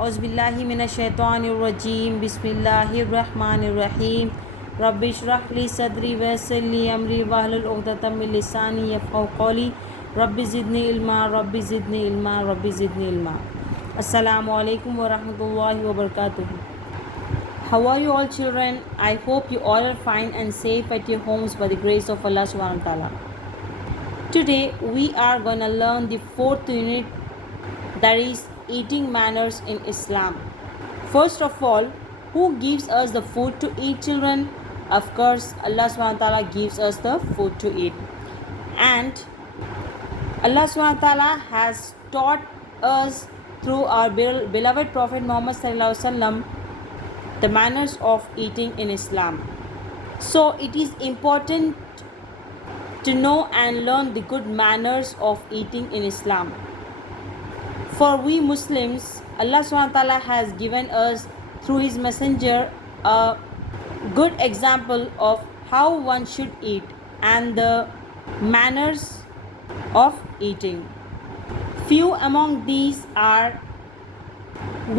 औज़ुबिल्लाहि मिनश्शैतानिर्रजीम बिस्मिल्लाहिर्रहमानिर्रहीम रब्बि इश्रह ली सदरी वयस्सिर ली अमरी वहलुल उक़दतम मिन लिसानी यफ़क़हू क़ौली रब्बि ज़िदनी इल्मा रब्बि ज़िदनी इल्मा रब्बि ज़िदनी इल्मा। अस्सलामु अलैकुम व रहमतुल्लाहि व बरकातुहू। How are you all children? I hope you all are fine and safe at your homes by the grace of Allah subhanahu wa ta'ala. Today we are gonna learn the fourth unit, that is eating manners in Islam. First of all, who gives us the food to eat, children? Of course, Allah subhanahu wa ta'ala gives us the food to eat. And Allah subhanahu wa ta'ala has taught us through our beloved Prophet Muhammad sallallahu alaihi wasallam the manners of eating in Islam. So it is important to know and learn the good manners of eating in Islam. For we Muslims, Allah subhanahu wa ta'ala has given us through His Messenger a good example of how one should eat and the manners of eating. Few among these are: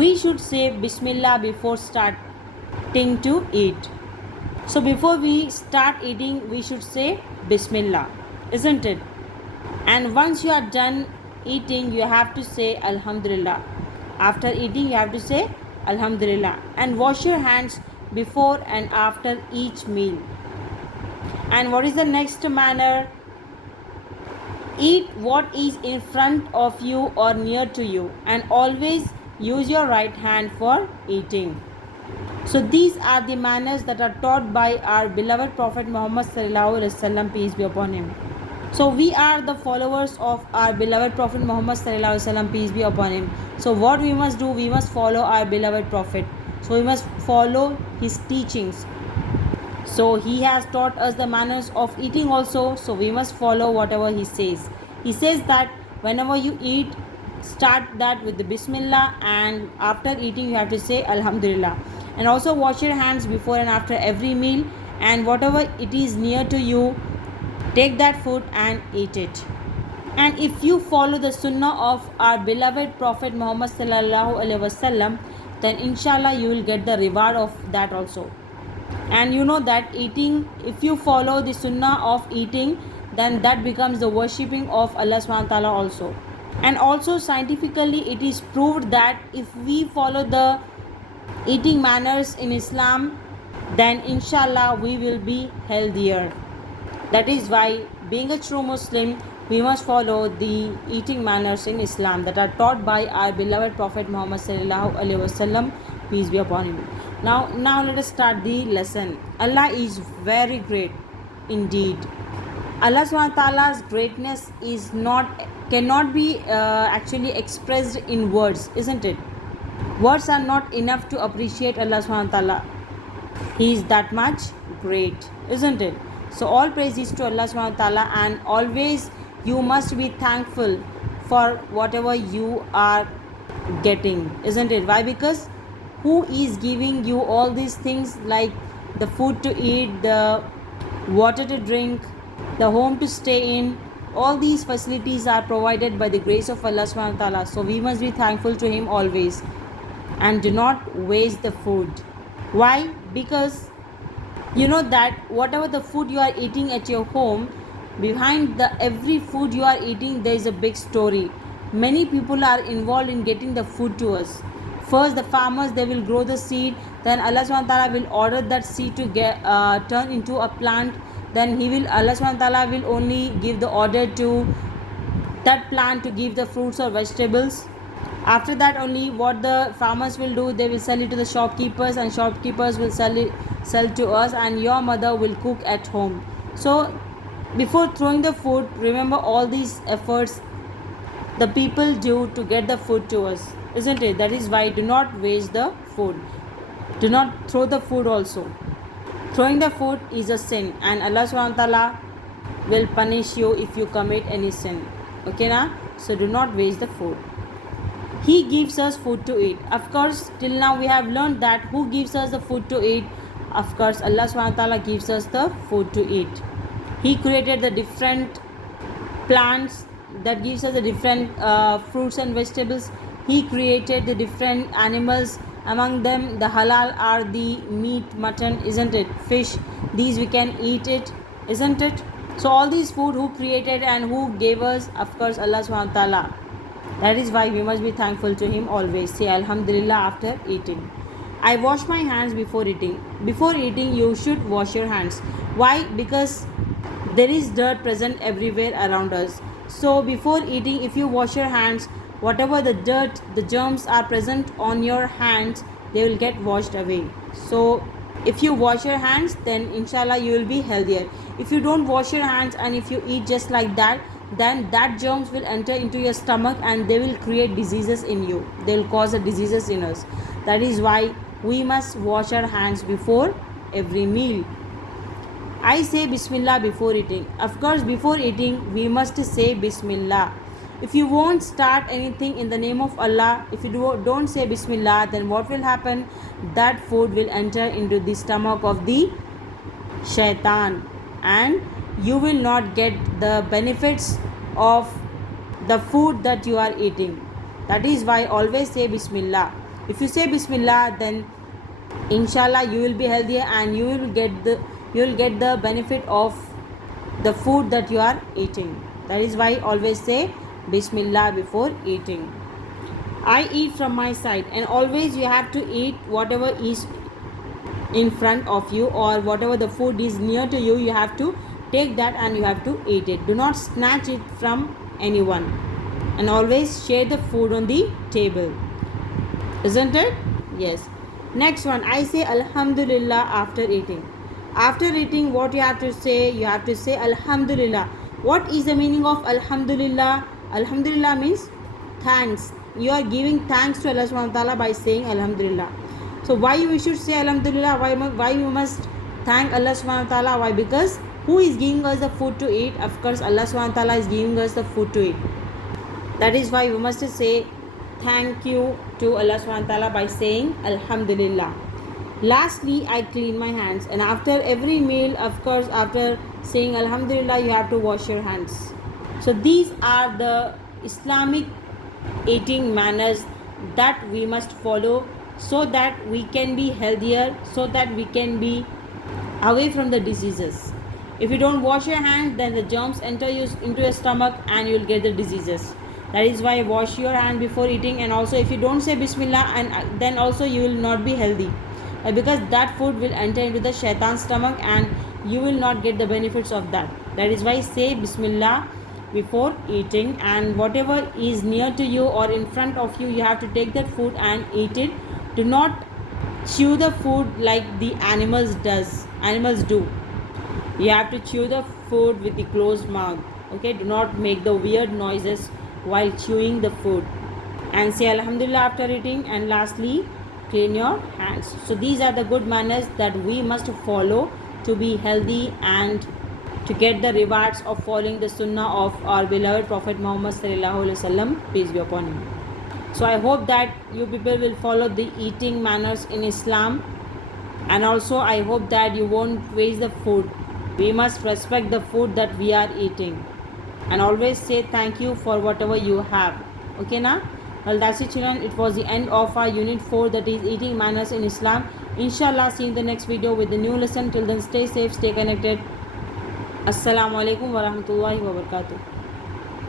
we should say Bismillah before starting to eat. So before we start eating, we should say Bismillah, isn't it? And once you are done eating, you have to say Alhamdulillah. After eating, you have to say Alhamdulillah. And wash your hands before and after each meal. And what is the next manner? Eat what is in front of you or near to you, and always use your right hand for eating. So these are the manners that are taught by our beloved Prophet Muhammad sallallahu alaihi wasallam, peace be upon him. So we are the followers of our beloved Prophet Muhammad sallallahu alaihi wasallam, peace be upon him. So what we must do? We must follow our beloved Prophet. So we must follow his teachings. So he has taught us the manners of eating also. So we must follow whatever he says. He says that whenever you eat, start that with the Bismillah, and after eating you have to say Alhamdulillah. And also wash your hands before and after every meal, and whatever it is near to you, take that food and eat it. And if you follow the sunnah of our beloved Prophet Muhammad sallallahu alaihi wasallam, then inshallah you will get the reward of that also. And you know that eating, if you follow the sunnah of eating, then that becomes the worshipping of Allah subhanahu wa ta'ala also. And also scientifically it is proved that if we follow the eating manners in Islam, then inshallah we will be healthier. That is why, being a true Muslim, we must follow the eating manners in Islam that are taught by our beloved Prophet Muhammad sallallahu alaihi wasallam, peace be upon him. Now let us start the lesson. Allah is very great indeed. Allah subhanahu wa ta'ala's greatness cannot be actually expressed in words, isn't it? Words are not enough to appreciate Allah subhanahu wa ta'ala. He is that much great, isn't it? So all praise is to Allah subhanahu wa ta'ala, and always you must be thankful for whatever you are getting, isn't it? Why? Because who is giving you all these things, like the food to eat, the water to drink, the home to stay in? All these facilities are provided by the grace of Allah subhanahu wa ta'ala. So we must be thankful to him always, and do not waste the food. Why? Because you know that whatever the food you are eating at your home, behind the every food you are eating, there is a big story. Many people are involved in getting the food to us. First, the farmers, they will grow the seed, then Allah subhanahu wa ta'ala will order that seed to get turn into a plant. Then Allah subhanahu wa ta'ala will only give the order to that plant to give the fruits or vegetables. After that only what the farmers will do, they will sell it to the shopkeepers, and shopkeepers will sell to us, and your mother will cook at home. So before throwing the food, remember all these efforts the people do to get the food to us, isn't it? That is why do not waste the food. Do not throw the food also. Throwing the food is a sin, and Allah subhanahu wa ta'ala will punish you if you commit any sin. Okay na? So do not waste the food. He gives us food to eat. Of course, till now we have learned that who gives us the food to eat? Of course, Allah subhanahu wa ta'ala gives us the food to eat. He created the different plants that gives us the different fruits and vegetables. He created the different animals. Among them, the halal are the meat, mutton, isn't it? Fish. These we can eat it, isn't it? So all these food who created and who gave us, of course, Allah subhanahu wa ta'ala. That is why we must be thankful to Him always. Say Alhamdulillah after eating. I wash my hands before eating. Before eating, you should wash your hands. Why? Because there is dirt present everywhere around us. So before eating, if you wash your hands, whatever the dirt, the germs are present on your hands, they will get washed away. So if you wash your hands, then inshallah you will be healthier. If you don't wash your hands and if you eat just like that, then that germs will enter into your stomach and they will create diseases in you. They will cause the diseases in us. That is why we must wash our hands before every meal. I say Bismillah before eating. Of course, before eating, we must say Bismillah. If you won't start anything in the name of Allah, if you don't say Bismillah, then what will happen? That food will enter into the stomach of the shaitan and you will not get the benefits of the food that you are eating. That is why always say Bismillah. If you say Bismillah, then inshallah you will be healthier and you will get the benefit of the food that you are eating. That is why always say Bismillah before eating. I eat from my side, and always you have to eat whatever is in front of you or whatever the food is near to you. You have to take that and you have to eat it. Do not snatch it from anyone, and always share the food on the table, isn't it? Yes. Next one, I say Alhamdulillah after eating. After eating, what you have to say? You have to say Alhamdulillah. What is the meaning of Alhamdulillah? Alhamdulillah means thanks. You are giving thanks to Allah subhanahu wa ta'ala by saying Alhamdulillah. So why we should say Alhamdulillah? Why we must thank Allah subhanahu wa ta'ala? Why? Because who is giving us the food to eat? Of course, Allah subhanahu wa ta'ala is giving us the food to eat. That is why we must say thank you to Allah subhanahu wa ta'ala by saying Alhamdulillah. Lastly, I clean my hands, and after every meal, of course, after saying Alhamdulillah, you have to wash your hands. So these are the Islamic eating manners that we must follow so that we can be healthier, so that we can be away from the diseases. If you don't wash your hands, then the germs enter into your stomach and you will get the diseases. That is why wash your hand before eating, and also if you don't say Bismillah, and then also you will not be healthy, because that food will enter into the shaitan's stomach and you will not get the benefits of that. That is why say Bismillah before eating, and whatever is near to you or in front of you, you have to take that food and eat it. Do not chew the food like the animals do. You have to chew the food with the closed mouth. Okay, do not make the weird noises while chewing the food, and say Alhamdulillah after eating. And lastly, clean your hands. So these are the good manners that we must follow to be healthy and to get the rewards of following the sunnah of our beloved Prophet Muhammad sallallahu alaihi wasallam, peace be upon him. So I hope that you people will follow the eating manners in Islam, and also I hope that you won't waste the food. We must respect the food that we are eating and always say thank you for whatever you have. Okay now? Well, that's it children. It was the end of our unit 4, that is eating manners in Islam. Inshallah, see you in the next video with the new lesson. Till then, stay safe, stay connected. Assalamu alaikum wa rahmatullahi wa barakatuh.